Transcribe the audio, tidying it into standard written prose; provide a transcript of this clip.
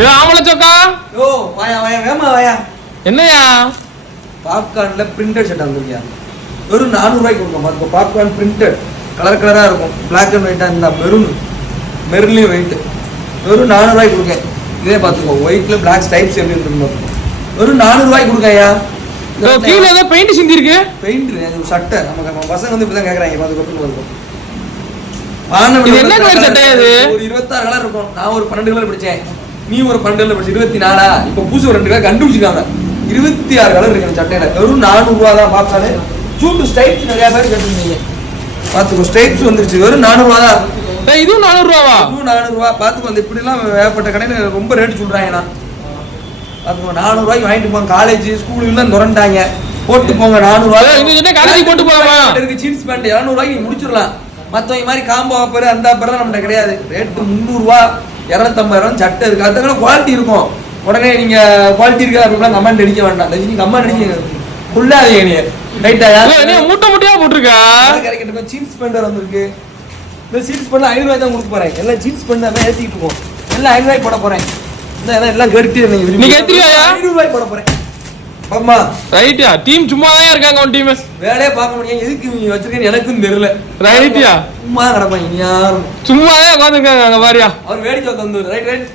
ஏ ஆமல சொக்கா யோ வாயா வாயா வேமா வாயா. என்னையா பாப்கார்ன்ல பிரிண்டட் ஷர்ட் வந்துருக்கியா? வெறும் 400 ரூபாய்க்கு கொடுக்கும். பாத்துக்கோ, பாப்கார்ன் பிரிண்டட் கலர் கலரா இருக்கும். பிளாக் அண்ட் ஒயிட்டா இருந்தா மெரூன்லயும் ஒயிட். வெறும் 400 ரூபாய்க்கு கொடுக்கேன். இதே பாத்துக்கோ, ஒயிட்ல பிளாக் ஸ்டைப்ஸ் எப்படி இருக்கு பாத்துக்கோ. வெறும் 400 ரூபாய்க்கு கொடுக்கயா? கீழ ஏதோ பெயிண்ட் சிந்தி இருக்கு. பெயிண்ட் அது சட்டை. நம்ம பசங்க வந்து இப்பதான் கேக்குறாங்க. பாத்துக்கோ பாத்துக்கோ. இது என்ன கலர் சட்டை இது? ஒரு 26 கலர் இருக்கும். நான் ஒரு 12 கலர் படிச்சேன். நீ ஒரு 12 கலர் படிச்ச. 24. இப்போ புதுசு ஒரு 2 கலர் கண்டுபிடிச்சிருக்காங்க. 26 கலர் இருக்கு சட்டையில. வெறும் 400 ரூபாய் தான். பாப்பாரு சூட் ஸ்டைப்ஸ் நிறைய பேர் கேட்டிருந்தீங்க. பாத்துக்கோ, ஸ்டைப்ஸ் வந்துருச்சு. வெறும் 400 ரூபாய் தான். இதுவும் 400 ரூபாவா? இதுவும் 400 ரூபாய். பாத்துக்கோ, அந்த இப்படி எல்லாம் ஏகப்பட்ட கடையில ரொம்ப ரேட் சொல்றாங்கண்ணா. பாத்துக்கோ, 400 ரூபாய்க்கு வாங்கிட்டு போங்க. காலேஜ் ஸ்கூலுக்கு எல்லாம் நுரண்டாங்க. போட்டு போங்க 400 ரூபாய். இங்க காலேஜ் போட்டு போகலாமா? இருக்கு ஜீன்ஸ் பேண்ட் 200 ரூபாய்க்கு நீங்க முடிச்சிடலாம். மத்தவங்க மாதிரி காம்போ ஆஃபர் அந்த ஆஃபர்லாம் நம்மகிட்ட கிடையாது. ரேட் 300 ரூபாய் 250 ரூபாய் சட்டை இருக்கு. அதுக்கான குவாலிட்டி இருக்கும். உடனே நீங்க குவாலிட்டி இருக்கா அப்படிலாம் கமெண்ட் அடிக்க வேண்டாம். நீங்க கமெண்ட் அடிக்க ஃபுல்லாதீங்க நீங்க. ரைட்டா? நீ மூட்டை மூட்டையா போட்டுருக்க. கரெக்ட். ஜீன்ஸ் பேண்ட் வந்திருக்கு. இந்த ஜீன்ஸ் பேண்ட் 500 ரூபாய் தான் கொடுக்க போறேன். எல்லாம் ஜீன்ஸ் பேண்ட் தான் ஏத்திட்டு இருக்கோம். எல்லாம் 500 ரூபாய் போட போறேன். எல்லாம் கெடுத்து நீங்க எத்திரியா? 500 ரூபாய் போட போறேன். பாப்பா ரைட்டியா? டீம் சும்மா தான் இருக்காங்க. உன் டீம் வேலையே பார்க்க முடியும். எதுக்கு நீ வச்சிருக்கேன்னு எனக்கும் தெரியல. ரைட்டியா? சும்மா கிடப்பாங்க. யாரும் சும்மா தான் உட்காந்துருக்காங்க. அங்க பாரியா அவர் வேடிக்கை வந்து ரைட் ரைட்